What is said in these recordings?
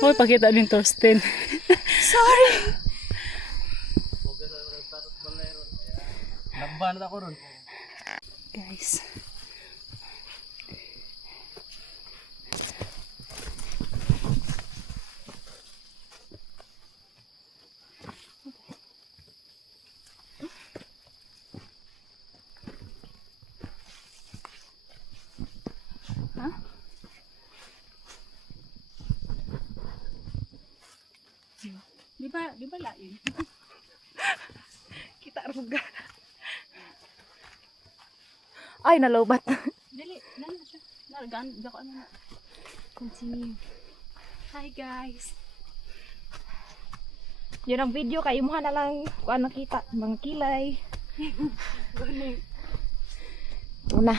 Hoy, pakita din Torsten. Sorry. Nagbanat ako ron. Guys. Di ba lain? Kita ruga. Ay, nalobat. Dili, nana siya. Nalagaan, dako ano na. Continue. Hi guys. Yun ang video kay imuha na lang kung ano kita, mga kilay. Una.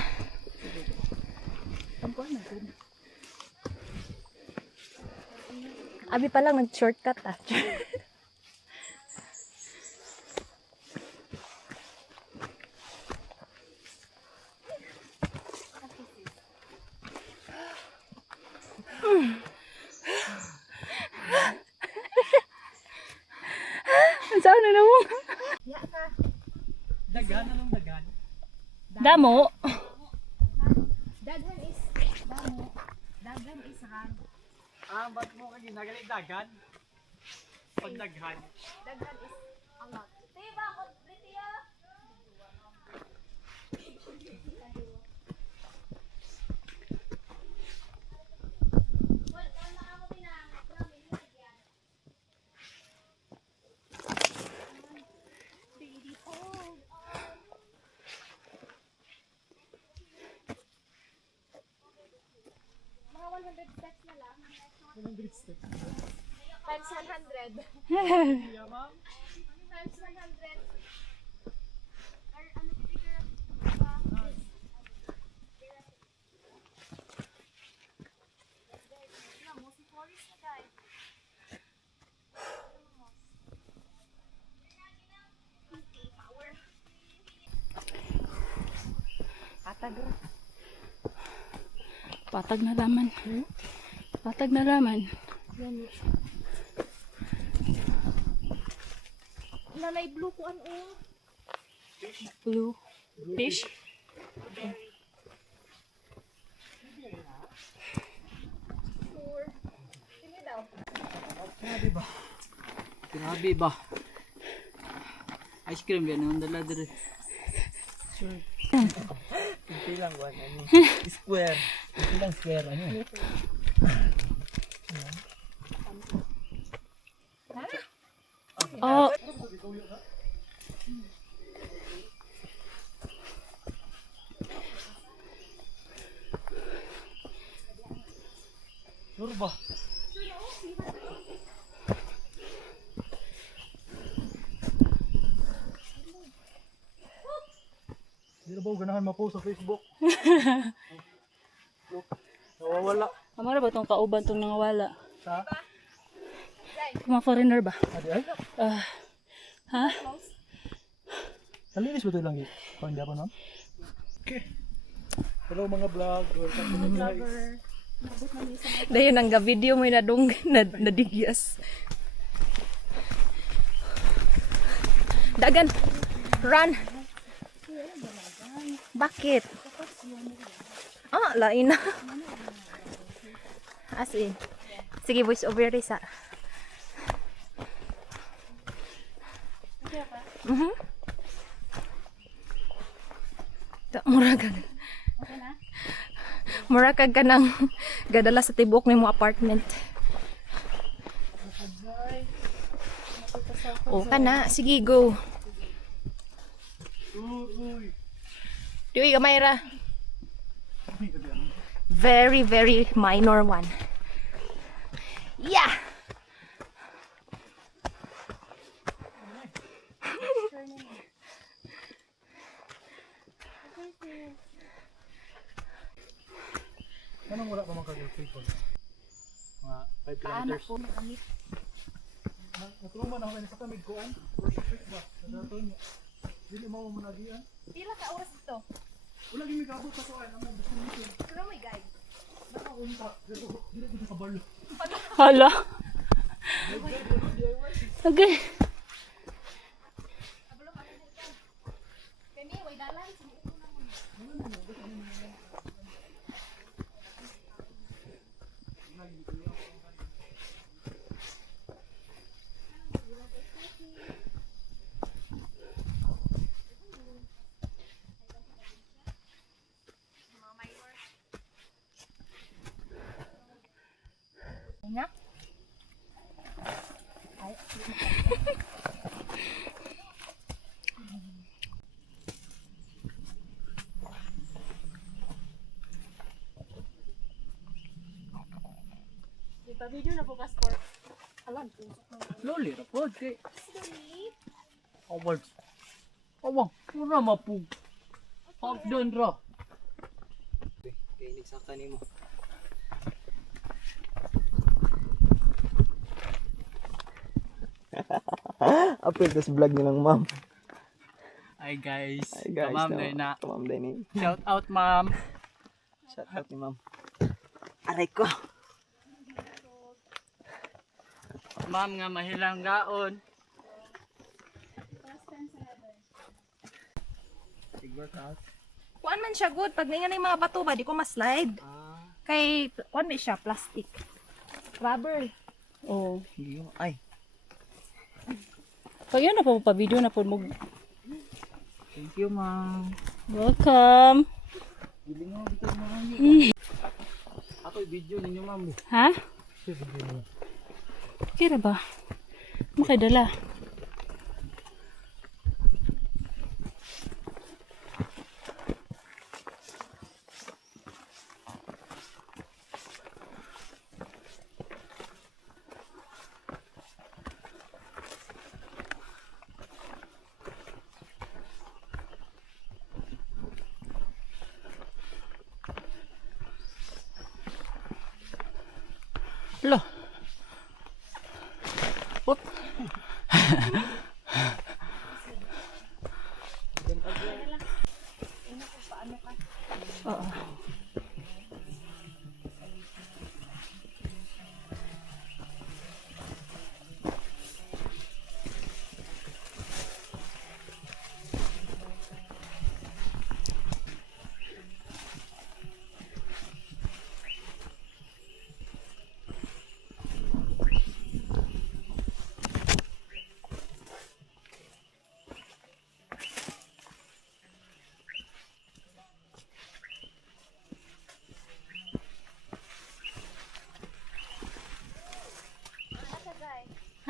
Abi pa lang nag-shortcut ah. Saan na mo? Dagan, anong dagan? Damo. Daghan is damo. Daghan is ran. Ba't mo kayo nagalit dagan? Pag daghan. Daghan is a lot. Diba ako, Britia? Mga 100 steps na lang. 100 steps. Times 100. Yeah, ma'am. Times 100. Patag na laman. Patag na laman. Nanay blue ko ano. Blue. Fish. Grabe ba? Ice cream yan, ang dala dire. Sure. Ito lang, ano? Square. Ito lang square, ano? Oh. Sure ba? Hindi na ba ganahan ma-post sa Facebook? Look, nawawala. Amara ba itong kauban itong nangawala? Sa? Mga foreigner ba? Adi ay? Ha? Nalinis ba ito lang? Kung hindi ako nun? Okay. Hello mga vlog. Welcome to my guys. Dayon ang video mo nadung nadigyas. Dagan. Run. Bakit? Ah, lain na. As in. Sige, voice over Risa. Mura kag ka nang gadala sa tibok ni mo apartment. O ka na, sige go. Diwi gamay ra. Very, very minor one. Yeah! Anong wala pa magkagulpipon? Mga 5 kilometers. Natulungan ako kayo sa kamig ko an. Worship week ba? Nadaton. Dili mo nagian. Pila ka oras ito? Wala gyud mikabot sa kuan ang destination. Pero may guide. Baka unta. Dili ko sa kabalo. Hala. Okay. Kami, way dalan. Nga? Ay. Kita video na po ka sport. Alam ko. Slowly ra pod kay. Awards. Awang, mura mapug. Pagdon ra. Kay nagsaka nimo. Apil tas vlog nilang ma'am. Hi guys. Hi guys. Ma'am day na. Ma'am day ni. Shout out ma'am. Shout out ni ma'am. Aray ko. Ma'am nga mahilang gaon. Workout. Kuan man siya good. Pag nga na yung mga bato ba, di ko ma-slide. Kay, kuan may siya, plastic. Rubber. Oh. Hindi ko. Ay. Pag yun na po pa video na po mo. Thank you ma'am. Welcome. Bili mo dito ma'am. Ako i-video ninyo ma'am. Ha? Video ninyo. Kira ba? Makadala. Lo. What? Oo.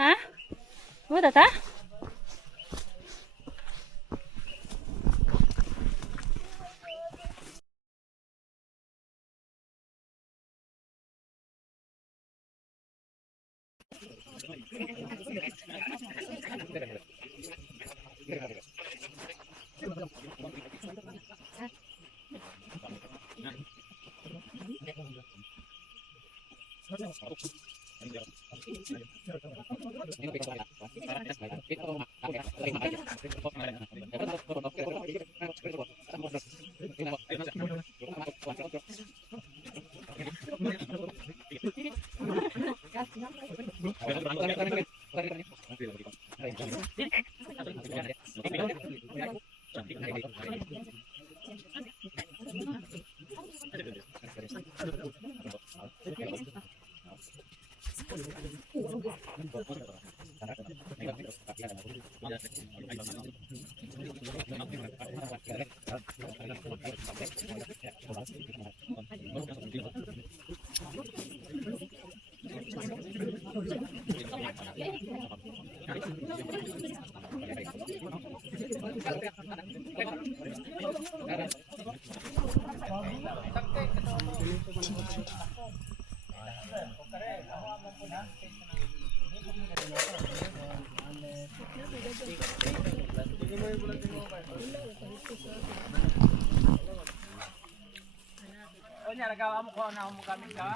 Ha? What ta? O niya, nagawa mo ko na mo gamit ka?